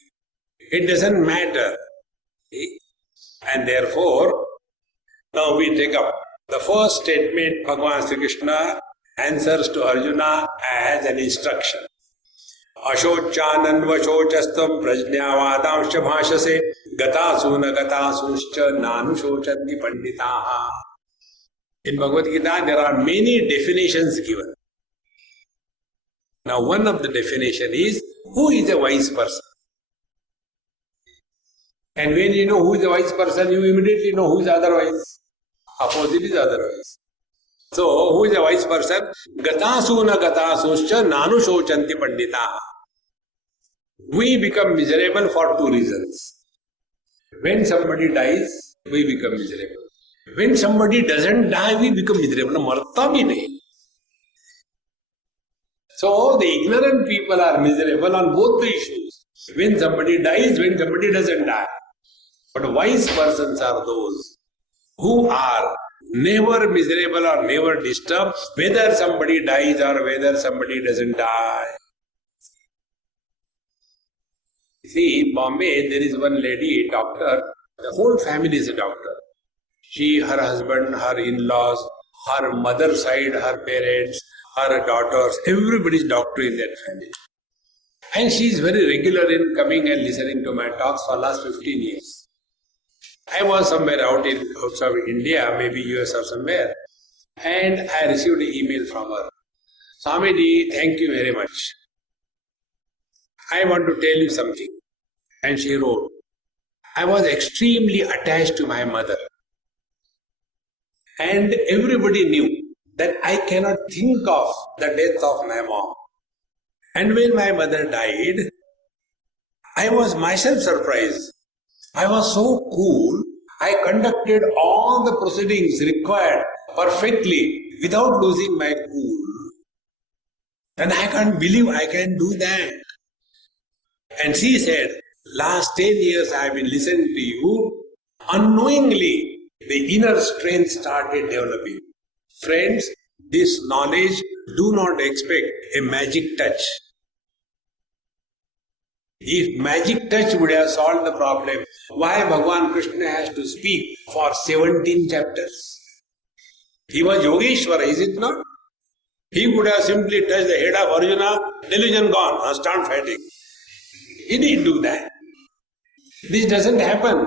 It doesn't matter. And therefore, now we take up the first statement. Bhagavan Sri Krishna answers to Arjuna as an instruction. Ashochananvashocastam prajnavadamscha bhashase gatasuna gatasuscha nanushochati panditaha. In Bhagavad Gita, there are many definitions given. Now, one of the definition is, who is a wise person? And when you know who is a wise person, you immediately know who is otherwise. Opposite is otherwise. So, who is a wise person? Gatasuna gatasuscha nanushochanti panditaha. We become miserable for two reasons. When somebody dies, we become miserable. When somebody doesn't die, we become miserable. Marta bhi nahi. So the ignorant people are miserable on both the issues. When somebody dies, when somebody doesn't die. But wise persons are those who are never miserable or never disturbed, whether somebody dies or whether somebody doesn't die. See, in Bombay, there is one lady, doctor. The whole family is a doctor. She, her husband, her in-laws, her mother's side, her parents, her daughters, everybody is doctor in that family. And she is very regular in coming and listening to my talks for last 15 years. I was somewhere outside India, maybe US or somewhere, and I received an email from her. Swamiji, thank you very much. I want to tell you something. And she wrote, I was extremely attached to my mother. And everybody knew that I cannot think of the death of my mom. And when my mother died, I was myself surprised. I was so cool. I conducted all the proceedings required perfectly without losing my cool. And I can't believe I can do that. And she said, last 10 years I have been listening to you. Unknowingly, the inner strength started developing. Friends, this knowledge, do not expect a magic touch. If magic touch would have solved the problem, why Bhagavan Krishna has to speak for 17 chapters? He was Yogeshwara, is it not? He could have simply touched the head of Arjuna, delusion gone, start fighting. He didn't do that. This doesn't happen.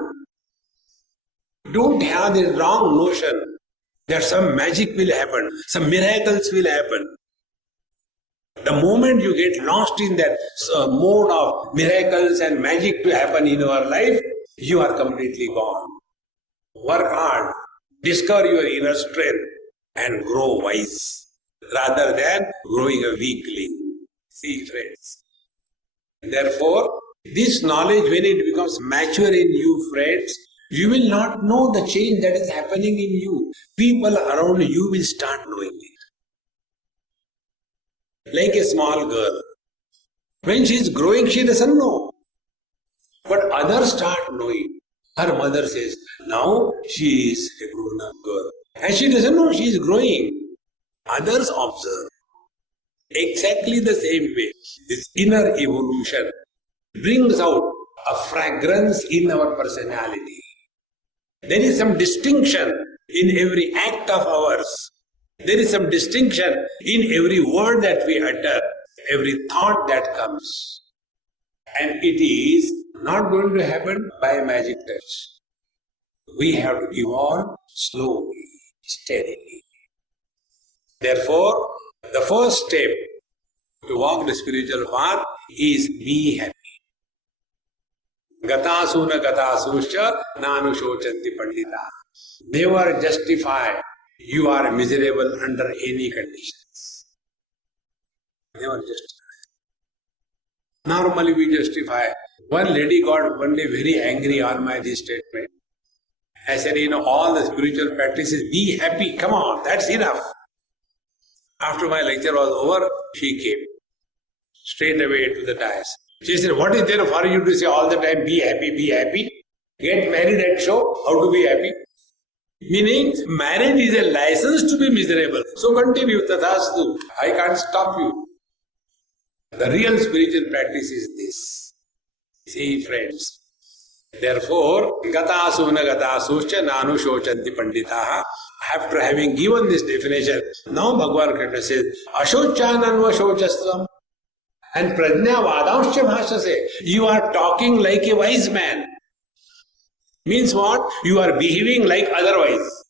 Don't have the wrong notion that some magic will happen, some miracles will happen. The moment you get lost in that mode of miracles and magic to happen in your life, you are completely gone. Work hard, discover your inner strength and grow wise rather than growing a weakling. See, friends. Therefore, this knowledge, when it becomes mature in you, friends, you will not know the change that is happening in you. People around you will start knowing it. Like a small girl. When she is growing, she doesn't know. But others start knowing. Her mother says, now she is a grown-up girl. And she doesn't know she is growing. Others observe. Exactly the same way, this inner evolution brings out a fragrance in our personality. There is some distinction in every act of ours. There is some distinction in every word that we utter, every thought that comes. And it is not going to happen by a magic touch. We have to evolve slowly, steadily. Therefore, the first step to walk the spiritual path is be happy. Gatasu na gatasuscha nanu shochanti pandita. Never justify you are miserable under any conditions. Never justify. Normally we justify. One lady got one day very angry on my this statement. I said, all the spiritual practices, be happy, come on, that's enough. After my lecture was over, she came straight away to the dais. She said, what is there for you to say all the time, be happy, be happy? Get married and show how to be happy. Meaning, marriage is a license to be miserable. So continue, tathastu. I can't stop you. The real spiritual practice is this. See, friends. Therefore, gatasu na gatasuscha nanu shochanti panditaha. After having given this definition, now Bhagavan Krishna says, ashochananva shochastvam. And prajna vadamscha bhasha say, you are talking like a wise man. Means what? You are behaving like otherwise.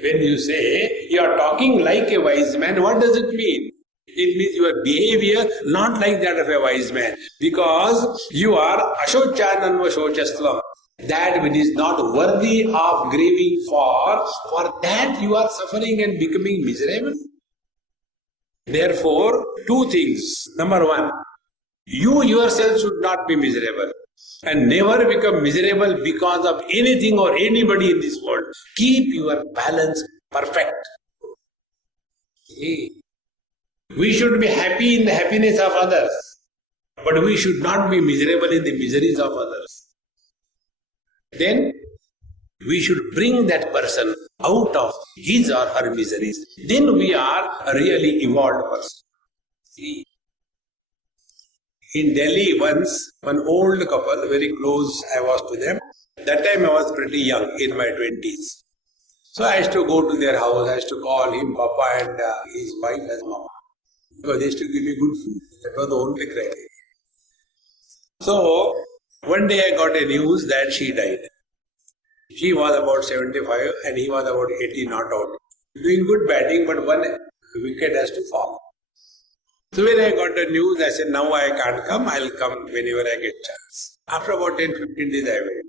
When you say you are talking like a wise man, what does it mean? It means your behavior not like that of a wise man. Because you are ashochananva shochastvam. That which is not worthy of grieving for that you are suffering and becoming miserable. Therefore, two things. Number one, you yourself should not be miserable. And never become miserable because of anything or anybody in this world. Keep your balance perfect. See? We should be happy in the happiness of others, but we should not be miserable in the miseries of others. Then we should bring that person out of his or her miseries. Then we are a really evolved person. See? In Delhi once, one old couple, very close I was to them. That time I was pretty young, in my 20s. So I used to go to their house, I used to call him Papa and his wife as Mama. Because they used to give me good food. That was the only criteria. So, one day I got a news that she died. She was about 75 and he was about 80 not out. Doing good batting, but one wicket has to fall. So when I got the news, I said, now I can't come, I'll come whenever I get chance. After about 10-15 days I went.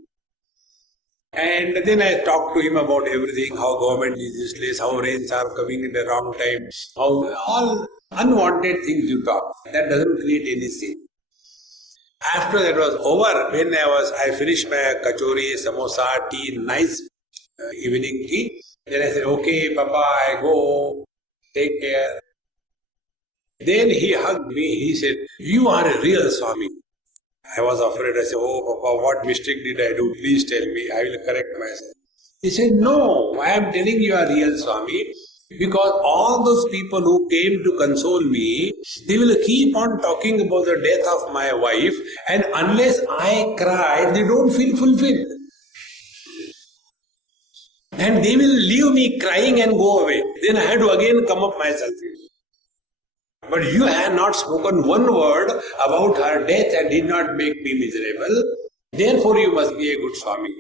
And then I talked to him about everything, how government is useless, how rains are coming in the wrong time, how all unwanted things you talk. That doesn't create any sin. After that was over, when I finished my kachori, samosa, tea, nice evening tea. Then I said, okay, Papa, I go, take care. Then he hugged me, he said, you are a real Swami. I was afraid. I said, oh Papa, what mistake did I do? Please tell me, I will correct myself. He said, no, I am telling you a real Swami, because all those people who came to console me, they will keep on talking about the death of my wife, and unless I cry, they don't feel fulfilled. And they will leave me crying and go away. Then I had to again come up myself. But you have not spoken one word about her death and did not make me miserable. Therefore you must be a good Swami.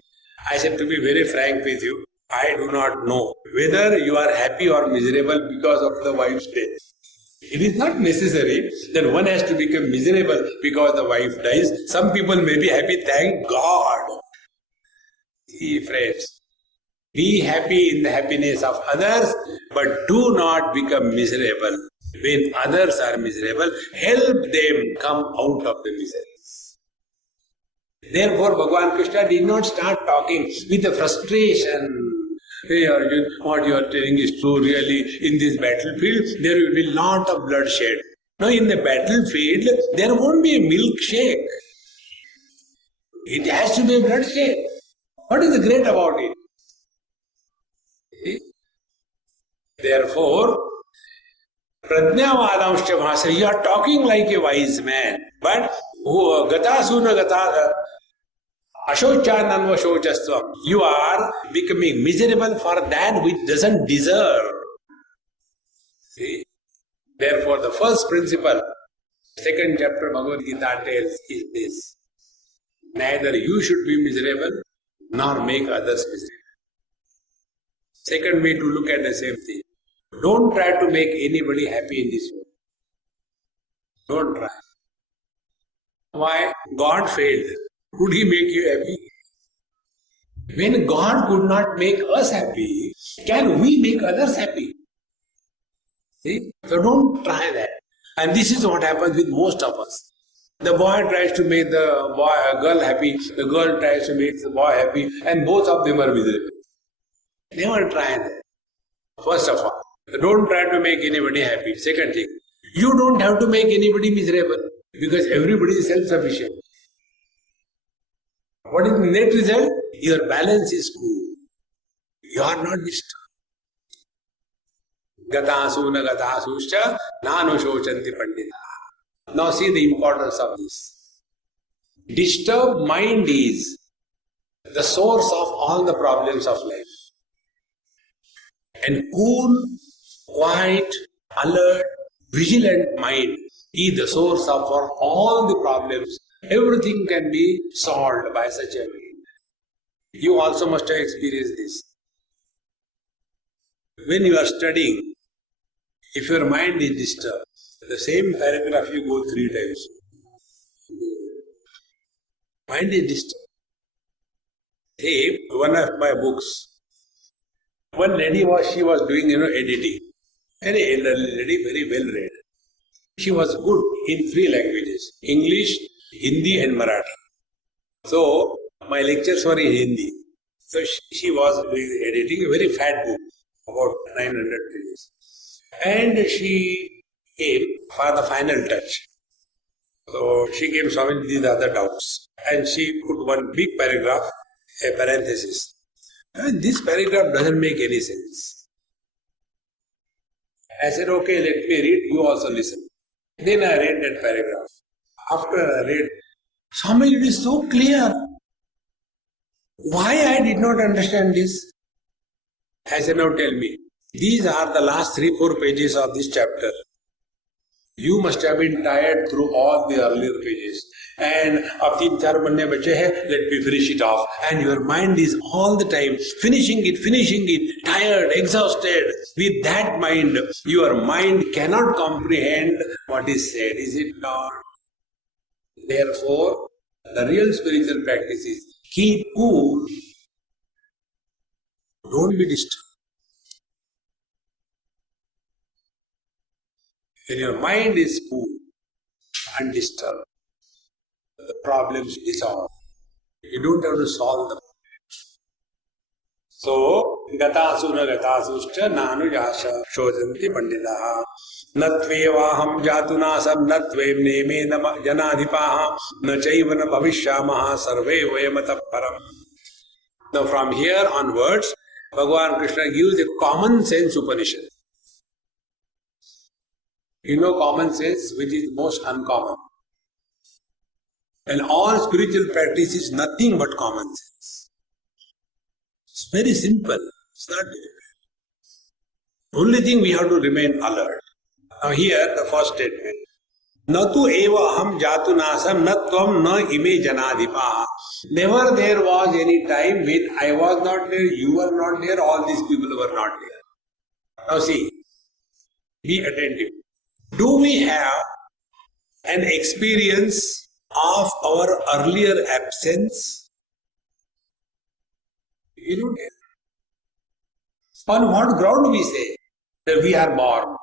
I said, to be very frank with you, I do not know whether you are happy or miserable because of the wife's death. It is not necessary that one has to become miserable because the wife dies. Some people may be happy, thank God. See, friends, be happy in the happiness of others, but do not become miserable. When others are miserable, help them come out of the miseries. Therefore, Bhagavan Krishna did not start talking with a frustration. Hey Arjun, what you are telling is true really. In this battlefield, there will be lot of bloodshed. Now in the battlefield, there won't be a milkshake. It has to be a bloodshed. What is great about it? See? Therefore, Prajnavadamscha Bhasa, you are talking like a wise man, but Gatasuna Gata Ashochananvashochastvam, you are becoming miserable for that which doesn't deserve. See? Therefore, the first principle, second chapter Bhagavad Gita tells is this: neither you should be miserable nor make others miserable. Second way to look at the same thing. Don't try to make anybody happy in this world. Don't try. Why? God failed. Could He make you happy? When God could not make us happy, can we make others happy? See? So don't try that. And this is what happens with most of us. The boy tries to make the girl happy, the girl tries to make the boy happy, and both of them are miserable. Never try that. First of all, don't try to make anybody happy. Second thing, you don't have to make anybody miserable because everybody is self-sufficient. What is the net result? Your balance is good. You are not disturbed. Gatasuna gatasuscha nanushocanti pandita. Now see the importance of this. Disturbed mind is the source of all the problems of life. And cool, quiet, alert, vigilant mind is the source of all the problems. Everything can be solved by such a mind. You also must have experienced this. When you are studying, if your mind is disturbed, the same paragraph you go 3 times. Mind is disturbed. Say, one of my books, one lady she was doing, editing. Very elderly lady, very well read. She was good in 3 languages, English, Hindi and Marathi. So, my lectures were in Hindi. So, she was editing a very fat book, about 900 pages. And she came for the final touch. So, she came, Swami, these are the doubts. And she put one big paragraph, a parenthesis. And this paragraph doesn't make any sense. I said, okay, let me read, you also listen. Then I read that paragraph. After I read, Swami, it is so clear. Why I did not understand this? I said, now tell me. These are the last 3-4 pages of this chapter. You must have been tired through all the earlier pages. And ab 3-4 banne bache hai, let me finish it off. And your mind is all the time finishing it, tired, exhausted. With that mind, your mind cannot comprehend what is said, is it not? Therefore, the real spiritual practice is keep cool, don't be disturbed. When your mind is cool, undisturbed, the problems dissolve. You don't have to solve them. So, gatasu na gatasushcha nanujasha shojanti panditaha natvevaham jatunasam natvev neme janadhipaha na chaivana bhavishyamaha sarve vayamata param. Now from here onwards, Bhagavan Krishna gives a common sense Upanishad. You know common sense, which is most uncommon. And all spiritual practice is nothing but common sense. It's very simple. It's not difficult. Only thing we have to remain alert. Now here the first statement. Natu eva aham jatunasam natvam na ime janadhipaha. Never there was any time when I was not there, you were not there, all these people were not there. Now see, be attentive. Do we have an experience of our earlier absence? You don't have. On what ground we say that we are born?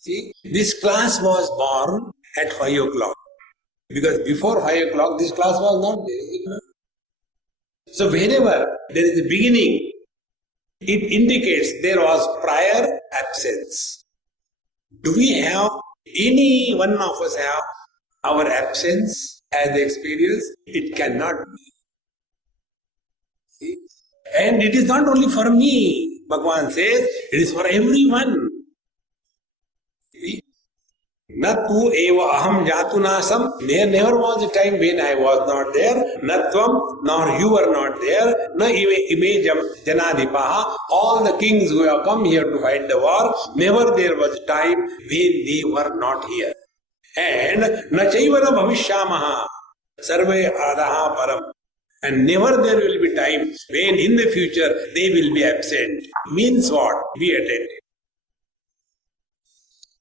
See, this class was born at 5 o'clock. Because before 5 o'clock, this class was not there. So whenever there is a beginning, it indicates there was prior absence. Do we have, any one of us have our absence as the experience? It cannot be. See? And it is not only for me. Bhagavan says, it is for everyone. Natu eva aham jatunasam. There never was a time when I was not there. Natvam, nor you were not there. Na ime janadhipaha. All the kings who have come here to fight the war, never there was a time when they were not here. And na chaivana bhavishyamaha. Sarve adaha param. And never there will be time when in the future they will be absent. Means what? Be attentive.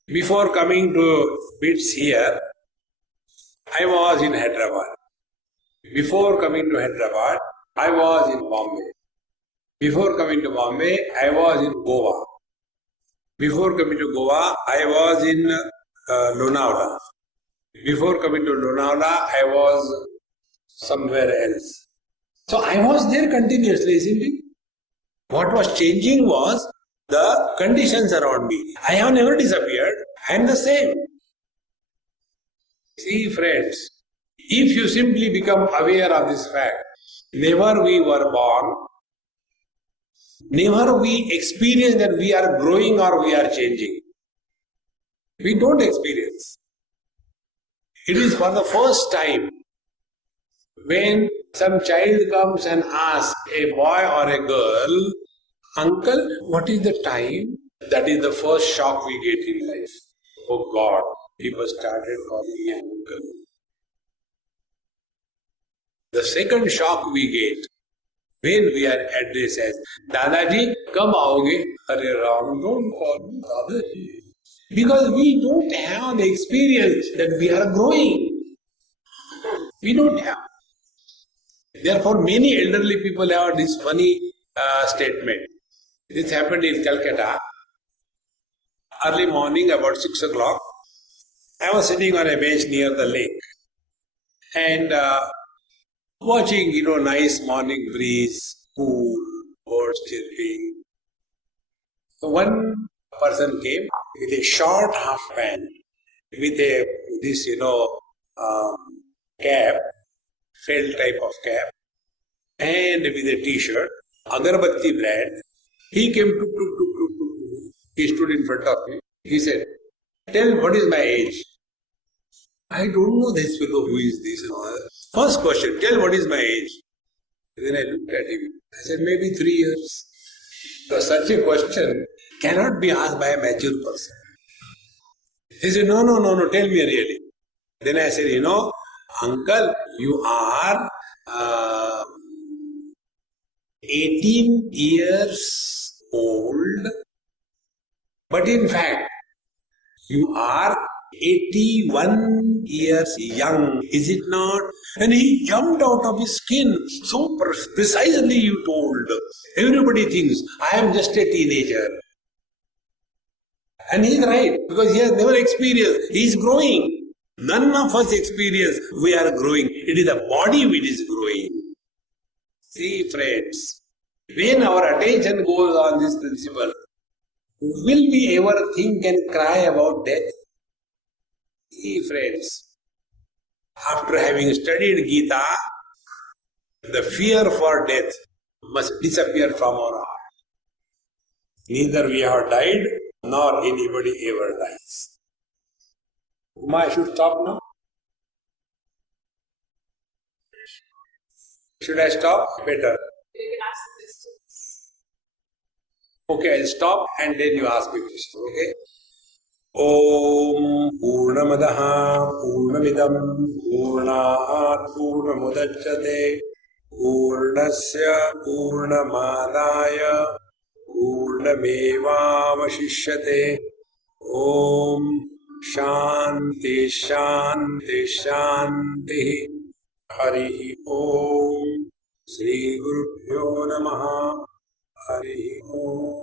Before coming to bits here, I was in Hyderabad. Before coming to Hyderabad, I was in Bombay. Before coming to Bombay, I was in Goa. Before coming to Goa, I was in Lonavala. Before coming to Lonavala, I was somewhere else. So I was there continuously, isn't it? What was changing was the conditions around me. I have never disappeared. I am the same. See, friends, if you simply become aware of this fact, never we were born, never we experience that we are growing or we are changing. We don't experience. It is for the first time when some child comes and asks a boy or a girl, "Uncle, what is the time?" That is the first shock we get in life. Oh God, people started calling me uncle. The second shock we get when we are addressed as Dadaji, come aoge. Hare Ram, don't call me Dadaji. Because we don't have the experience that we are growing. We don't have. Therefore, many elderly people have this funny statement. This happened in Calcutta. Early morning, about 6 o'clock, I was sitting on a bench near the lake. and watching, nice morning breeze, cool, birds chirping. So one person came with a short half pant, with this, um, cap, felt type of cap, and with a t-shirt, agarbatti brand. He came to. He stood in front of me. He said, "Tell what is my age?" I don't know this fellow, who is this? First question, tell what is my age? Then I looked at him. I said, maybe 3 years. So such a question cannot be asked by a mature person. He said, no, tell me really. Then I said, uncle, you are uh, 18 years old, but in fact, you are 81 years young, is it not? And he jumped out of his skin. So precisely you told. Everybody thinks, I am just a teenager. And he's right, because he has never experienced. He is growing. None of us experience we are growing. It is the body which is growing. See, friends, when our attention goes on this principle, will we ever think and cry about death? See, friends, after having studied Gita, the fear for death must disappear from our heart. Neither we have died, nor anybody ever dies. I should stop now? Should I stop? Better. You can ask questions. Okay, I'll stop and then you ask me question. Okay? Om Purnamadaha Purnamidam Purnat Purnamudachyate Purnasya Purnamadaya Purnamevavashishyate. Om Shanti Shanti Shanti. Hari Om. Shri Gurubhyo Namaha. Hari Om.